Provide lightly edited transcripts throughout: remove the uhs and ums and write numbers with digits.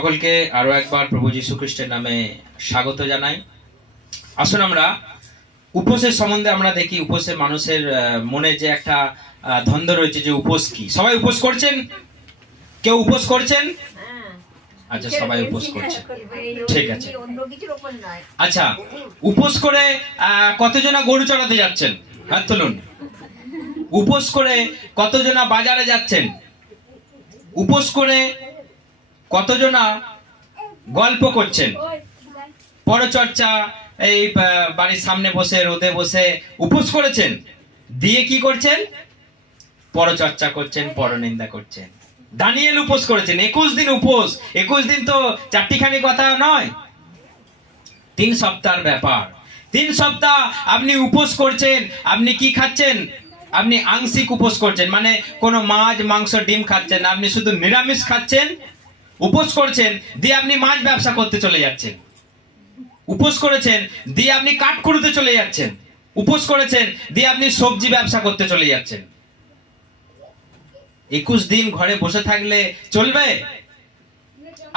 সকলকে আরো একবার প্রভু যীশু খ্রিস্টের নামে স্বাগত জানাই। আসুন আমরা উপোসের সম্বন্ধে আমরা দেখি। উপোসে মানুষের মনে যে একটা দ্বন্দ্ব রয়েছে যে উপোস কি। সবাই উপোস করছেন? কেউ উপোস করছেন? আচ্ছা, সবাই উপোস করছেন, ঠিক আছে। আচ্ছা, উপোস করে কতজনা গরু চড়াতে যাচ্ছেন? হাত তুলুন। উপোস করে কতজনা বাজারে যাচ্ছেন? উপোস করে কতজনা গল্প করছেন? পরচর্চা, এই বাড়ির সামনে বসে রোদে বসে উপোস করেছেন, দিয়ে কি করছেন? পরচর্চা করছেন, পরনিন্দা করছেন। দানিয়েল উপোস করেছেন 21 দিন উপোস। 21 দিন তো চারটিখানি কথা নয়, 3 সপ্তাহের ব্যাপার। 3 সপ্তাহ আপনি উপোস করছেন। আপনি কি খাচ্ছেন? আপনি আংশিক উপোস করছেন, মানে কোনো মাছ মাংস ডিম খাচ্ছেন না, আপনি শুধু নিরামিষ খাচ্ছেন। উপোস করছেন দিয়ে আপনি মাছ ব্যবসা করতে চলে যাচ্ছেন। উপোস করেছেন দিয়ে আপনি কাঠকুড়োতে চলে যাচ্ছেন। উপোস করেছেন দিয়ে আপনি সবজি ব্যবসা করতে চলে যাচ্ছেন। 21 দিন ঘরে বসে থাকলে চলবে?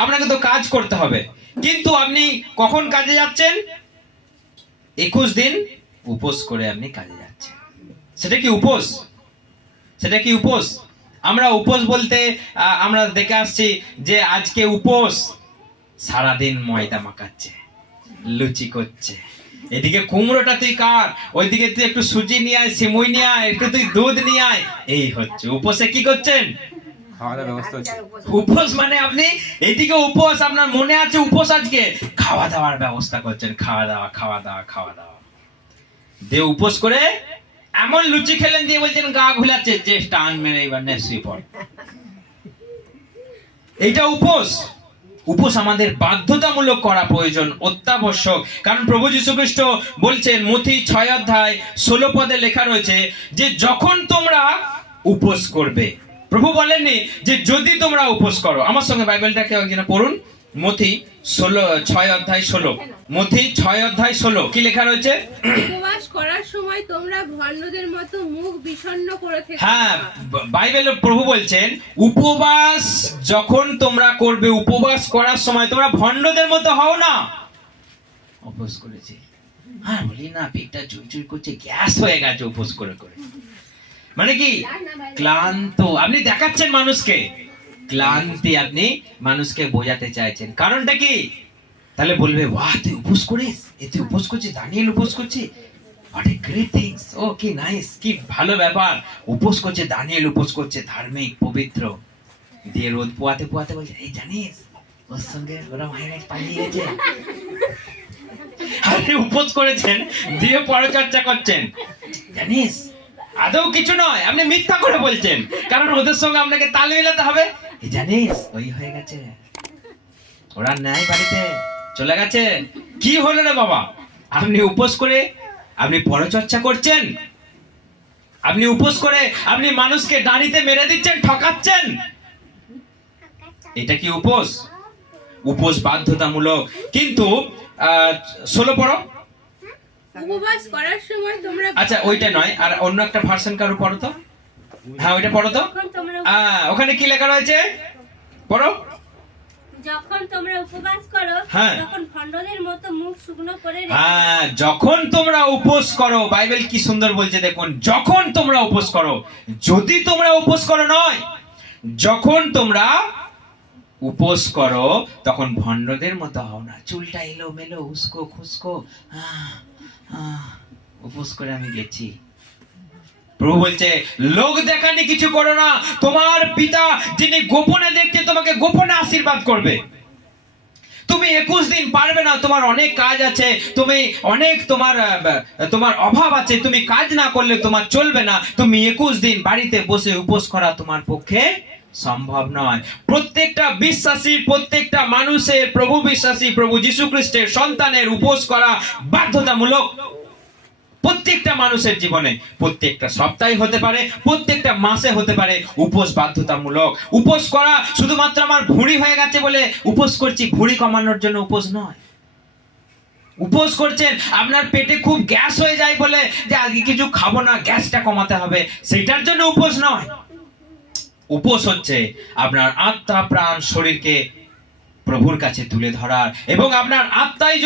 আপনাকে তো কাজ করতে হবে। কিন্তু আপনি কখন কাজে যাচ্ছেন? 21 দিন উপোস করে আপনি কাজে যাচ্ছেন। সেটা কি উপোস? সেটা কি উপোস? আমরা উপোস বলতে আমরা দেখে আসছি যে আজকে উপোস, সারাদিন ময়দা মাখাচ্ছে, লুচি করছে। এদিকে কুমড়োটা তুই কাট, ওইদিকে তুই একটু সুজি নিয়ে আয়, সিমুই নিয়ে আয়, একটু তুই দুধ নিয়ে আয়। এই হচ্ছে উপোসে কি করছেন? খাওয়া দাওয়ার ব্যবস্থা হচ্ছে। উপোস মানে আপনি এইদিকে উপোস, আপনার মনে আছে উপোস, আজকে খাওয়া দাওয়ার ব্যবস্থা করছেন। খাওয়া দাওয়া খাওয়া দাওয়া খাওয়া দাওয়া দিয়ে উপোস করে এমন লুচি খেলেন দিয়ে বলছেন গা ঘুলাচ্ছে, যে টান মেরে এবার নেশি পড়। এইটা উপোস? উপোস আমাদের বাধ্যতামূলক করা প্রয়োজন, অত্যাবশ্যক। কারণ প্রভু যীশু খ্রিস্ট বলছেন, মথি 6 অধ্যায় 16 পদে লেখা রয়েছে যে যখন তোমরা উপোস করবে। প্রভু বলেননি যে যদি তোমরা উপোস করো। আমার সঙ্গে বাইবেলটাকে একজনে পড়ুন। মথি 6 অধ্যায় 16। মথি 6 অধ্যায় 16 কি লেখা রয়েছে? উপবাস করার সময় তোমরা ভণ্ডদের মতো মুখ বিষণ্ণ করে থেকো। হ্যাঁ, বাইবেলে প্রভু বলছেন উপবাস যখন তোমরা করবে, উপবাস করার সময় তোমরা ভণ্ডদের মতো হও না। উপোস করেছি, হ্যাঁ বলি না, পেটটা চুই করছে, গ্যাস হয়ে গেছে উপোস করে করে। মানে কি? ক্লান্ত। আপনি দেখাচ্ছেন মানুষকে ক্লান্তি, আপনি মানুষকে বোঝাতে চাইছেন। কারণটা কি? তাহলে বলবে, বাহ তুই উপোস করিস, তুই উপোস করছিস, দানিয়েল উপোস করছে, হোয়াট এ গ্রেট থিংস, ও কি নাইস, কি ভালো ব্যাপার। উপোস করছে, দানিয়েল উপোস করছে, ধার্মিক পবিত্র। দিয়ে রোদ পোয়াতে পোয়াতে বলছে, এই জানিস ওর সঙ্গে ওরা মায়ের পালিয়ে গেছে। আপনি উপোস করেছেন দিয়ে পরচর্চা করছেন, জানিস আদৌ কিছু নয়, আপনি মিথ্যা করে বলছেন, কারণ ওদের সঙ্গে আপনাকে তাল মেলাতে হবে। এই জানিস ওই হয়ে গেছে, ওরা নেয় বাড়িতে চলে গেছে। কি হলো রে বাবা? আপনি উপোস করে আপনি পরচর্চা করছেন, আপনি উপোস করে আপনি মানুষকে দাঁড়িতে মেরে দিচ্ছেন, ঠকাচ্ছেন। এটা কি উপোস? উপোস বাধ্যতামূলক। কিন্তু 16 পড়ো। উপবাস করার সময় তোমরা, আচ্ছা ওইটা নয়, আর অন্য একটা ভার্সন কারো পড়ো তো। হ্যাঁ ওইটা পড়ো তো। ওখানে কি লেখা রয়েছে? পড়ো। যখন তোমরা উপবাস করো হ্যাঁ, তখন ভণ্ডদের মতো মুখ শুকনো করে হ্যাঁ, যখন তোমরা উপোস করো। বাইবেল কি সুন্দর বলছে দেখুন, যখন তোমরা উপোস করো। যদি তোমরা উপোস করো নয়, যখন তোমরা উপোস করো তখন ভণ্ডদের মতো হও না। চুলটা এলো মেলো, উস্কো খুস্কো, উপোস করে আমি গেছি। প্রভু বলছে, লোক দেখানি কিছু করো না, তোমার পিতা যিনি গোপনে দেখছে তোমাকে গোপনে আশীর্বাদ করবে। তুমি 21 দিন পারবে না, তোমার অনেক কাজ আছে, তুমি অনেক তোমার অভাব আছে, তুমি কাজ না করলে তোমার চলবে না। তুমি 21 দিন বাড়িতে বসে উপোস করা তোমার পক্ষে সম্ভব নয়। প্রত্যেকটা বিশ্বাসী, প্রত্যেকটা মানুষের, প্রভু বিশ্বাসী, প্রভু যীশু খ্রিস্টের সন্তানের উপোস করা বাধ্যতামূলক। প্রত্যেকটা মানুষের জীবনে, প্রত্যেকটা সপ্তাহে হতে পারে, প্রত্যেকটা মাসে হতে পারে, উপোস বাধ্যতামূলক। উপোস করা শুধুমাত্র আমার ভুঁড়ি হয়ে গেছে বলে উপোস করছি, ভুঁড়ি কমানোর জন্য উপোস নয়। উপোস করছেন আপনার পেটে খুব গ্যাস হয়ে যায় বলে যে আজকে কিছু খাবো না, গ্যাসটা কমাতে হবে, সেটার জন্য উপোস নয়। উপোস হচ্ছে আপনার আত্মা প্রাণ শরীরকে প্রভুর কাছে তুলে ধরার, এবং আপনার আত্মায়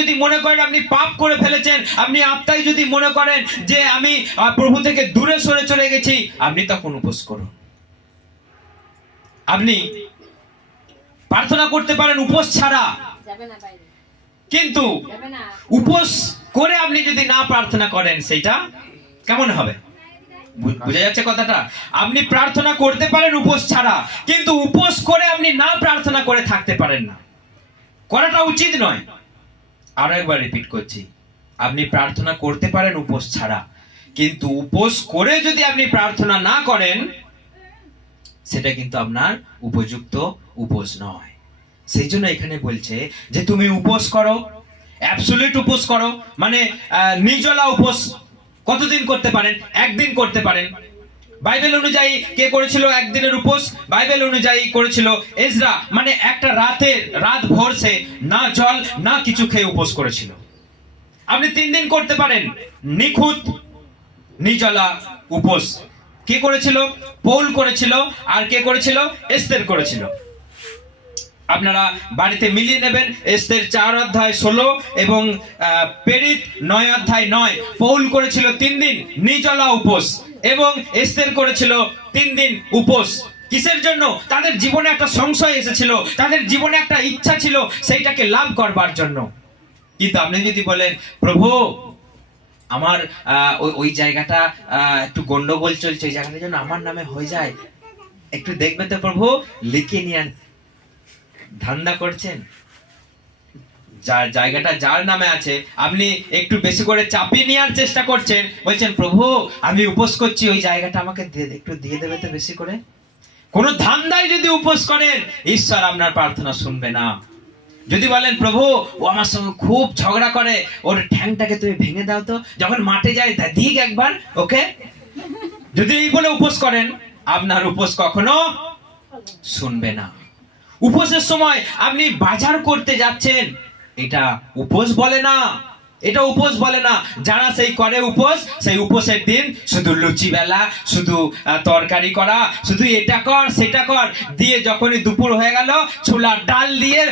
যদি মনে করেন আপনি পাপ করে ফেলেছেন, আপনি আত্মায় যদি মনে করেন যে আমি প্রভু থেকে দূরে সরে চলে গেছি, আপনি তখন উপোস করুন। আপনি প্রার্থনা করতে পারেন উপোস ছাড়া, কিন্তু উপোস করে আপনি যদি না প্রার্থনা করেন সেটা কেমন হবে? বুঝা যাচ্ছে কথাটা? আপনি প্রার্থনা করতে পারেন উপোস ছাড়া, কিন্তু উপোস করে আপনি না প্রার্থনা করে থাকতে পারেন না, করাটা উচিত নয়। আরো একবার রিপিট করছি, আপনি প্রার্থনা করতে পারেন উপোস ছাড়া, কিন্তু উপোস করে যদি আপনি প্রার্থনা না করেন সেটা কিন্তু আপনার উপযুক্ত উপোস নয়। সেই জন্য এখানে বলছে যে তুমি উপোস করো, অ্যাবসলিউট উপোস করো, মানে নির্জলা উপোস। কতদিন করতে পারেন? একদিন করতে পারেন। বাইবেল অনুযায়ী কে করেছিল একদিনের উপোস? বাইবেল অনুযায়ী করেছিল এজরা, মানে একটা রাত ভোর সে না জল না কিছু খেয়ে উপোস করেছিল। আপনি 3 দিন করতে পারেন নিখুঁত নির্জলা উপোস। কে করেছিল? পৌল করেছিল। আর কে করেছিল? এস্তের করেছিল। আপনারা বাড়িতে মিলিয়ে নেবেন। এস্তের 4:16 এবং প্রেরিত 9:9। পৌল করেছিল 3 দিন নির্জলা উপোস এবং এস্তের করেছিল 3 দিন উপোস। কিসের জন্য? তাদের জীবনে একটা সংশয় এসেছিল, তাদের জীবনে একটা ইচ্ছা ছিল সেইটাকে লাভ করবার জন্য। কিন্তু আপনি যদি বলেন প্রভু আমার ওই জায়গাটা একটু গন্ডগোল চলছে, ওই জায়গাটা যেন আমার নামে হয়ে যায়, একটু দেখবে তো প্রভু, লিখে নিয়ে ধান্দা করছেন। যার জায়গাটা যার নামে আছে আপনি একটু বেশি করে চাপিয়ে নেওয়ার চেষ্টা করছেন, বলছেন প্রভু আমি উপোস করছি, ওই জায়গাটা আমাকে একটু দিয়ে দেবে তো বেশি করে। কোন ধান্দায় যদি উপোস করেন, ঈশ্বর আপনার প্রার্থনা শুনবে না। যদি বলেন প্রভু ও আমার সঙ্গে খুব ঝগড়া করে, ওর ঠ্যাংটাকে তুমি ভেঙে দাও তো, যখন মাঠে যায় দিক একবার ওকে, যদি এই বলে উপোস করেন, আপনার উপোস কখনো শুনবে না। উপোসের সময় আপনি বাজার করতে যাচ্ছেন, এটা উপোস বলে না, এটা উপোস বলে না। যারা সেই করে উপোস, সেই উপোসের দিন শুধু লুচি বেলা, শুধু তরকারি করা, শুধু এটা কর সেটা কর দিয়ে, যখনই দুপুর হয়ে গেল ছোলার ডাল দিয়ে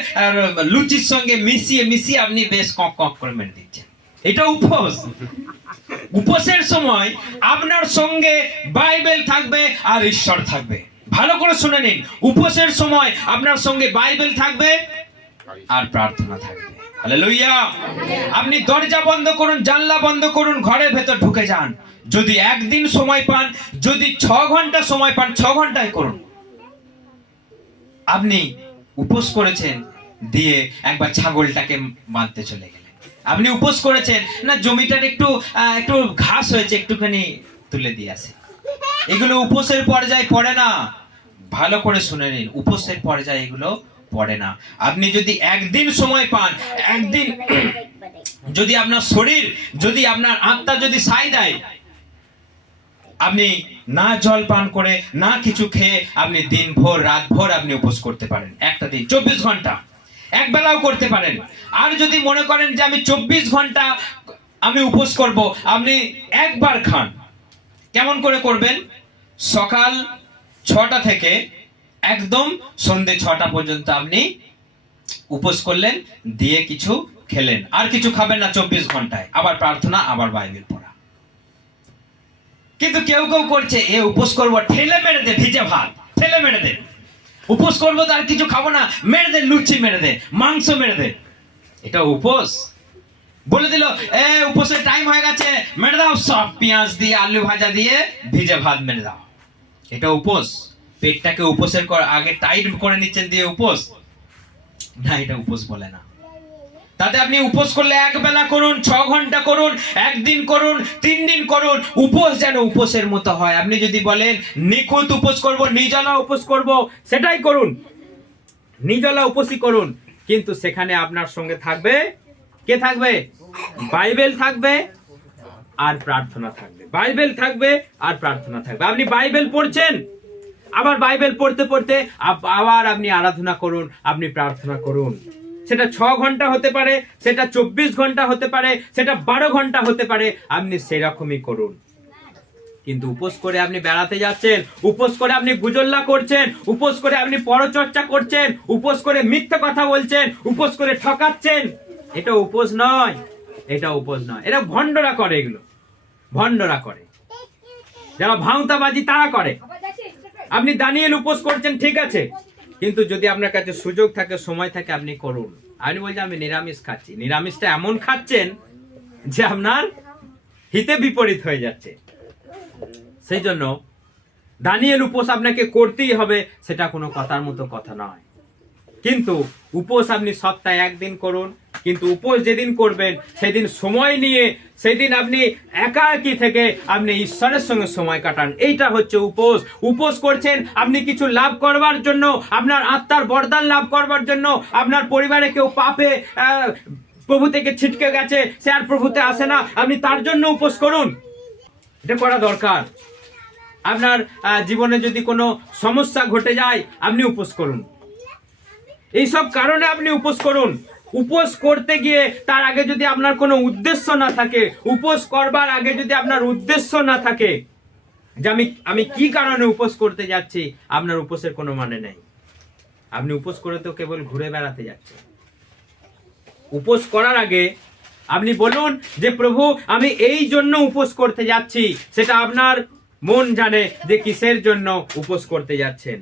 লুচির সঙ্গে মিশিয়ে আপনি বেশ কক কক করে মেরে দিচ্ছেন। এটা উপোস? উপোসের সময় আপনার সঙ্গে বাইবেল থাকবে আর ঈশ্বর থাকবে। ভালো করে শুনে নিন, উপোসের সময় আপনার সঙ্গে বাইবেল থাকবে আর প্রার্থনা থাকবে। হালেলুয়া। আপনি দরজা বন্ধ করুন, জানলা বন্ধ করুন, ঘরের ভেতর ঢুকে যান। যদি একদিন সময় পান, যদি 6 ঘন্টা সময় পান, 6 ঘন্টায় করুন। আপনি উপোস করেছেন দিয়ে একবার ছাগলটাকে বাঁধতে চলে গেলেন। আপনি উপোস করেছেন না, জমিটার একটু ঘাস হয়েছে, একটুখানি তুলে দিয়ে আসে। এগুলো উপোসের পর্যায়ে পড়ে না। ভালো করে শুনে নিন, উপোসের পর্যায়ে এগুলো পড়ে না। আপনি যদি একদিন সময় পান, একদিন যদি আপনার শরীর, যদি আপনার আত্মা যদি সায় দেয়, আপনি না জল পান করে না কিছু খেয়ে আপনি দিন ভোর রাত ভোর আপনি উপোস করতে পারেন। একটা দিন 24 ঘন্টা এক বেলাও করতে পারেন। আর যদি মনে করেন যে আমি 24 ঘন্টা আমি উপোস করব, আপনি একবার খান। কেমন করে করবেন? সকাল 6টা থেকে একদম সন্ধ্যে 6টা পর্যন্ত আপনি উপোস করলেন, দিয়ে কিছু খেলেন, আর কিছু খাবেন না 24 ঘন্টায়। আবার প্রার্থনা, আবার বাইবেল পড়া। কিন্তু কেউ করছে এ উপোস করবো, ঠেলে মেরে দে ভিজে ভাত, ঠেলে মেরে দে। উপোস করবো তো আর কিছু খাবো না, মেরে দে লুচি, মেরে দে মাংস, মেরে দে। এটা উপোস? বলে দিল উপোসের টাইম হয়ে গেছে, মেরে দাও সব পেঁয়াজ দিয়ে আলু ভাজা দিয়ে ভিজে ভাত মেরে দাও। এটা উপোস? পেটটাকে উপোসের আগে টাইট করে নিচ্ছেন দিয়ে উপোস না, এটা উপোস বলে না। তাতে আপনি উপোস করলে এক বেলা করুন, 6 ঘন্টা করুন, একদিন করুন, 3 দিন করুন, উপোস যেন উপোসের মতো হয়। আপনি যদি বলেন নিখুঁত উপোস করব, নির্জলা উপোস করব, সেটাই করুন, নির্জলা উপোসই করুন। কিন্তু সেখানে আপনার সঙ্গে থাকবে কে? থাকবে বাইবেল থাকবে আর প্রার্থনা থাকবে। বাইবেল থাকবে আর প্রার্থনা থাকবে। আপনি বাইবেল পড়ছেন, আবার বাইবেল পড়তে পড়তে আবার আপনি আরাধনা করুন, আপনি প্রার্থনা করুন। সেটা 6 ঘন্টা হতে পারে, সেটা 24 ঘন্টা হতে পারে, সেটা 12 ঘন্টা হতে পারে। আপনি সেরকমই করুন। কিন্তু উপোস করে আপনি বেড়াতে যাচ্ছেন, উপোস করে আপনি গুজল্লা করছেন, উপোস করে আপনি পরচর্চা করছেন, উপোস করে মিথ্যা কথা বলছেন, উপোস করে ঠকাচ্ছেন, এটা উপোস নয়, এটা উপোস নয়। এটা ভণ্ডরা করে, এগুলো ভণ্ডরা করে, যারা ভাঁওতাবাজি তারা করে। আপনি দানিয়েল উপোস করছেন, ঠিক আছে, কিন্তু যদি আপনার কাছে সুযোগ থাকে, সময় থাকে, আপনি করুন। আপনি বলছেন আমি নিরামিষ খাচ্ছি, নিরামিষটা এমন খাচ্ছেন যে আপনার হিতে বিপরীত হয়ে যাচ্ছে। সেই জন্য দানিয়েল উপোস আপনাকে করতেই হবে, সেটা কোনো কথার মতো কথা নয়। কিন্তু উপোস আপনি সপ্তাহে একদিন করুন, কিন্তু উপোস যেদিন করবেন সেদিন সময় নিয়ে, সেদিন আপনি একাকী থেকে আপনি ঈশ্বরের সঙ্গে সময় কাটান। এইটা হচ্ছে উপোস। উপোস করছেন আপনি কিছু লাভ করবার জন্য, আপনার আত্মার বরদান লাভ করবার জন্য, আপনার পরিবারে কেউ পাপে প্রভু থেকে ছিটকে গেছে, সে আর প্রভুতে আসে না, আপনি তার জন্য উপোস করুন। এটা করা দরকার। আপনার জীবনে যদি কোনো সমস্যা ঘটে যায়, আপনি উপোস করুন। এইসব কারণে আপনি উপোস করুন। উপোস করতে গিয়ে তার আগে যদি আপনার কোনো উদ্দেশ্য না থাকে, উপোস করবার আগে যদি আপনার উদ্দেশ্য না থাকে যে আমি কি কারণে উপোস করতে যাচ্ছি, আপনার উপোসের কোনো মানে নেই। আপনি উপোস করে তো কেবল ঘুরে বেড়াতে যাচ্ছেন। উপোস করার আগে আপনি বলুন যে প্রভু আমি এই জন্য উপোস করতে যাচ্ছি, সেটা আপনার মন জানে যে কিসের জন্য উপোস করতে যাচ্ছেন।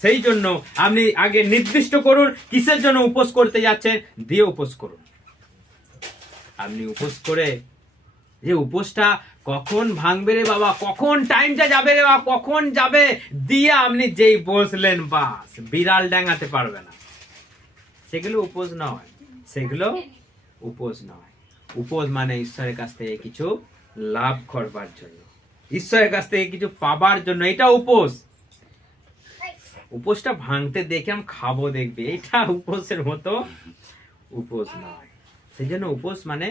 সেই জন্য আপনি আগে নির্দিষ্ট করুন কিসের জন্য উপোস করতে যাচ্ছেন, দিয়ে উপোস করুন। আপনি উপোস করে যে উপোসটা কখন ভাঙবে রে বাবা, কখন টাইমটা যাবে রে বাবা, কখন যাবে, দিয়ে আপনি যেই বসলেন বাস বিড়াল ডাঙাতে পারবে না, সেগুলো উপোস নয়, সেগুলো উপোস নয়। উপোস মানে ঈশ্বরের কাছ থেকে কিছু লাভ করবার জন্য, ঈশ্বরের কাছ থেকে কিছু পাবার জন্য, এটা উপোস। উপোসটা ভাঙতে দেখে আমি খাবো দেখবে, এটা উপোসের মতো উপোস নয়। সেই জন্য উপোস মানে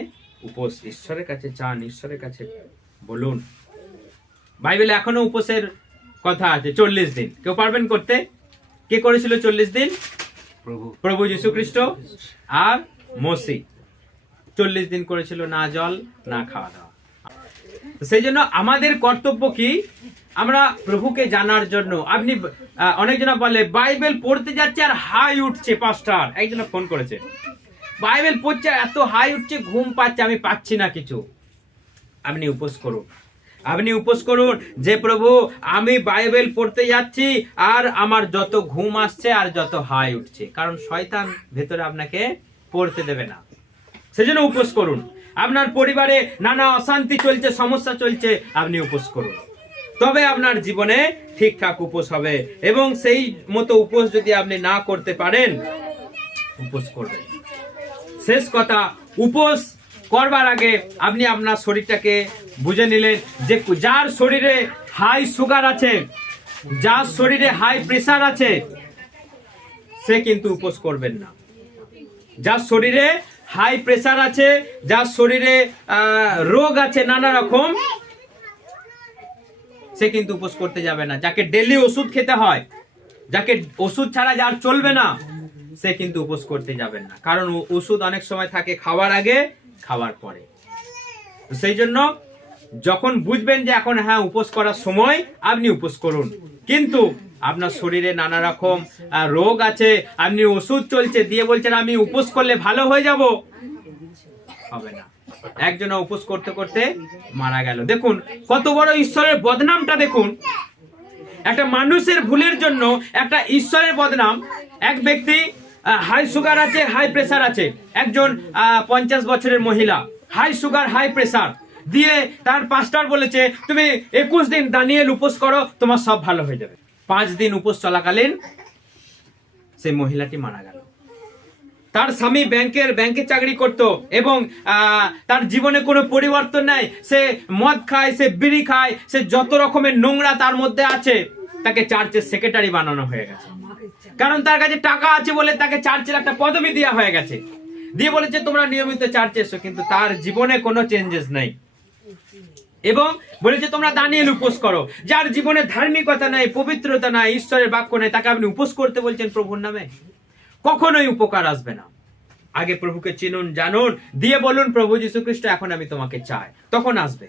উপোস ঈশ্বরের কাছে চান, ঈশ্বরের কাছে বলুন। বাইবেলে এখনো উপোসের কথা আছে, 40 দিন। কেউ পারবেন করতে? কে করেছিল 40 দিন? প্রভু যীশু খ্রিস্ট আর মোসে 40 দিন করেছিল, না জল না খাওয়া দাওয়া। সেই জন্য আমাদের কর্তব্য কি, আমরা প্রভুকে জানার জন্য। আপনি অনেকজন বলে বাইবেল পড়তে যাচ্ছে আর হাই উঠছে, পাস্টার একজন ফোন করেছে, বাইবেল পড়ছে এত হাই উঠছে, ঘুম পাচ্ছে, আমি পাচ্ছি না কিছু। আপনি উপোস করুন, আপনি উপোস করুন যে প্রভু আমি বাইবেল পড়তে যাচ্ছি আর আমার যত ঘুম আসছে আর যত হাই উঠছে, কারণ শয়তান ভেতরে আপনাকে পড়তে দেবে না। সেজন্য উপোস করুন। আপনার পরিবারে নানা অশান্তি চলছে, সমস্যা চলছে, আপনি উপোস করুন, তবে আপনার জীবনে ঠিকঠাক উপোস হবে। এবং সেই মতো উপোস যদি আপনি না করতে পারেন, উপোস করবেন। শেষ কথা, উপোস করবার আগে আপনি আপনার শরীরটাকে বুঝে নিলেন যে যার শরীরে হাই সুগার আছে, যার শরীরে হাই প্রেসার আছে, সে কিন্তু উপোস করবেন না। যার শরীরে হাই প্রেসার আছে, যার শরীরে রোগ আছে নানা রকম, সে কিন্তু উপোস করতে যাবে না। যাকে ডেইলি ওষুধ খেতে হয়, যাকে ওষুধ ছাড়া যার চলবে না, সে কিন্তু উপোস করতে যাবেন না। কারণ ওষুধ অনেক সময় থাকে খাওয়ার আগে, খাওয়ার পরে। সেই জন্য যখন বুঝবেন যে এখন হ্যাঁ উপোস করার সময়, আপনি উপোস করুন। কিন্তু আপনার শরীরে নানা রকম রোগ আছে, আপনি ওষুধ চলছে দিয়ে বলছেন আমি উপোস করলে ভালো হয়ে যাব, হবে না। একজন উপোস করতে করতে মারা গেল। দেখুন কত বড় ঈশ্বরের বদনামটা, দেখুন একটা মানুষের ভুলের জন্য একটা ঈশ্বরের বদনাম। এক ব্যক্তি হাই সুগার আছে, হাই প্রেসার আছে, একজন 50 বছরের মহিলা, হাই সুগার হাই প্রেসার, দিয়ে তার পাস্টার বলেছে তুমি 21 দিন দানিয়েল উপোস করো, তোমার সব ভালো হয়ে যাবে। 5 দিন উপোস চলাকালীন সেই মহিলাটি মারা গেল। তার স্বামী ব্যাংকে চাকরি করত এবং তার জীবনে কোনো পরিবর্তন নাই। সে মদ খায়, সে বিড়ি খায়, সে যত রকমের নোংরা তার মধ্যে আছে। তাকে চার্চের সেক্রেটারি বানানো হয়ে গেছে, কারণ তার কাছে টাকা আছে বলে তাকে চার্চের একটা পদবি দেওয়া হয়ে গেছে, দিয়ে বলেছে তোমরা নিয়মিত চার্চে এসো। কিন্তু তার জীবনে কোনো চেঞ্জেস নেই। এবং বলেছে তোমরা দানিয়েল উপোস করো। যার জীবনে ধার্মিকতা নাই, পবিত্রতা নাই, ঈশ্বরের বাক্য নেই, তাকে আপনি উপোস করতে বলছেন প্রভুর নামে, কখনোই উপকার আসবে না। আগে প্রভুকে চিনুন, জানুন, দিয়ে বলুন প্রভু যীশু খ্রিস্ট এখন আমি তোমাকে চাই, তখন আসবে।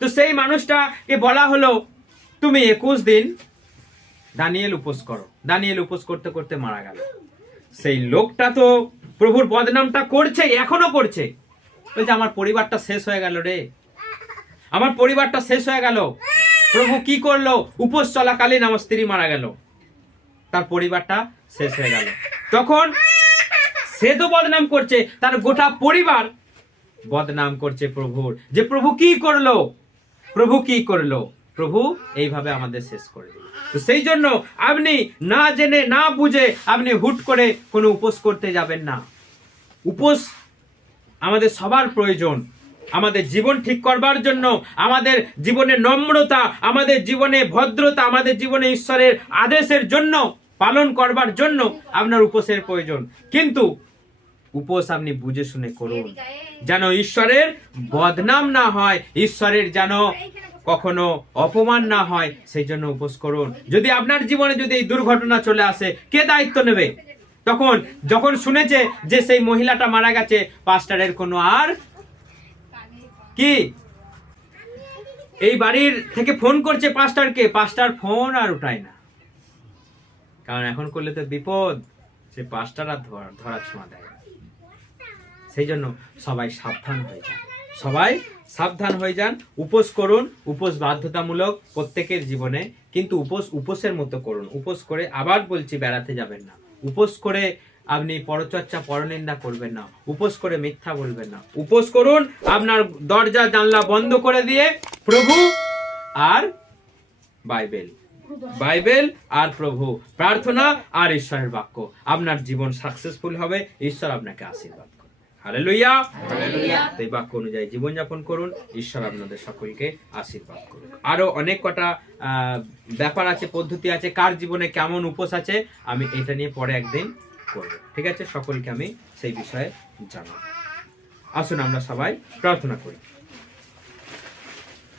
তো সেই মানুষটাকে বলা হলো তুমি 21 দিন দানিয়েল উপোস করো। দানিয়েল উপোস করতে করতে মারা গেল। সেই লোকটা তো প্রভুর বদনামটা করছে, এখনো করছে। বলছে আমার পরিবারটা শেষ হয়ে গেল রে, আমার পরিবারটা শেষ হয়ে গেল। প্রভু কি করলো? উপোস চলাকালীন আমার স্ত্রী মারা গেল, তার পরিবারটা শেষ হয়ে গেল। তখন সে তো বদনাম করছে, তার গোটা পরিবার বদনাম করছে প্রভুর, যে প্রভু কি করলো, প্রভু কি করলো, প্রভু এইভাবে আমাদের শেষ করে দিল। তো সেই জন্য আপনি না জেনে না বুঝে আপনি হুট করে কোনো উপোস করতে যাবেন না। উপোস আমাদের সবার প্রয়োজন, আমাদের জীবন ঠিক করবার জন্য, আমাদের জীবনে নম্রতা, আমাদের জীবনে ভদ্রতা, আমাদের জীবনে ঈশ্বরের আদেশের জন্য পালন করবার জন্য আপনার উপোসের প্রয়োজন। কিন্তু উপোস আপনি বুঝে শুনে করুন, যেন ঈশ্বরের বদনাম না হয়, ঈশ্বরের যেন কখনো অপমান না হয়, সেই জন্য উপোস করুন। যদি আপনার জীবনে যদি এই দুর্ঘটনা চলে আসে, কে দায়িত্ব নেবে? তখন যখন শুনেছে যে সেই মহিলাটা মারা গেছে, পাস্টারের কোনো আর কি, এই বাড়ির থেকে ফোন করছে পাস্টারকে, পাস্টার ফোন আর উঠায় না, কারণ এখন করলে তো বিপদ, সে পাস্টার আর ধরা ছোঁয়া দেয়। সেই জন্য সবাই সাবধান হয়ে যান, সবাই সাবধান হয়ে যান। উপোস করুন, উপোস বাধ্যতামূলক প্রত্যেকের জীবনে, কিন্তু উপোসের মতো করুন। উপোস করে আবার বলছি বেড়াতে যাবেন না, উপোস করে আপনি পরচর্চা পরনিন্দা করবেন না, উপোস করে মিথ্যা বলবেন না। উপোস করুন আপনার দরজা জানলা বন্ধ করে দিয়ে প্রভু আর বাইবেল আর প্রভু, প্রার্থনা আর ঈশ্বরের বাক্য, আপনার জীবন সাকসেসফুল হবে। ঈশ্বর আপনাকে আশীর্বাদ করুন। হালেলুয়া। এই বাক্য অনুযায়ী জীবনযাপন করুন, ঈশ্বর আপনাদের সকলকে আশীর্বাদ করুন। আরো অনেক কটা ব্যাপার আছে, পদ্ধতি আছে, কার জীবনে কেমন উপোস আছে, আমি এটা নিয়ে পরে একদিন করব। ঠিক আছে, সকলকে আমি সেই বিষয়ে জানাবো। আসুন আমরা সবাই প্রার্থনা করি।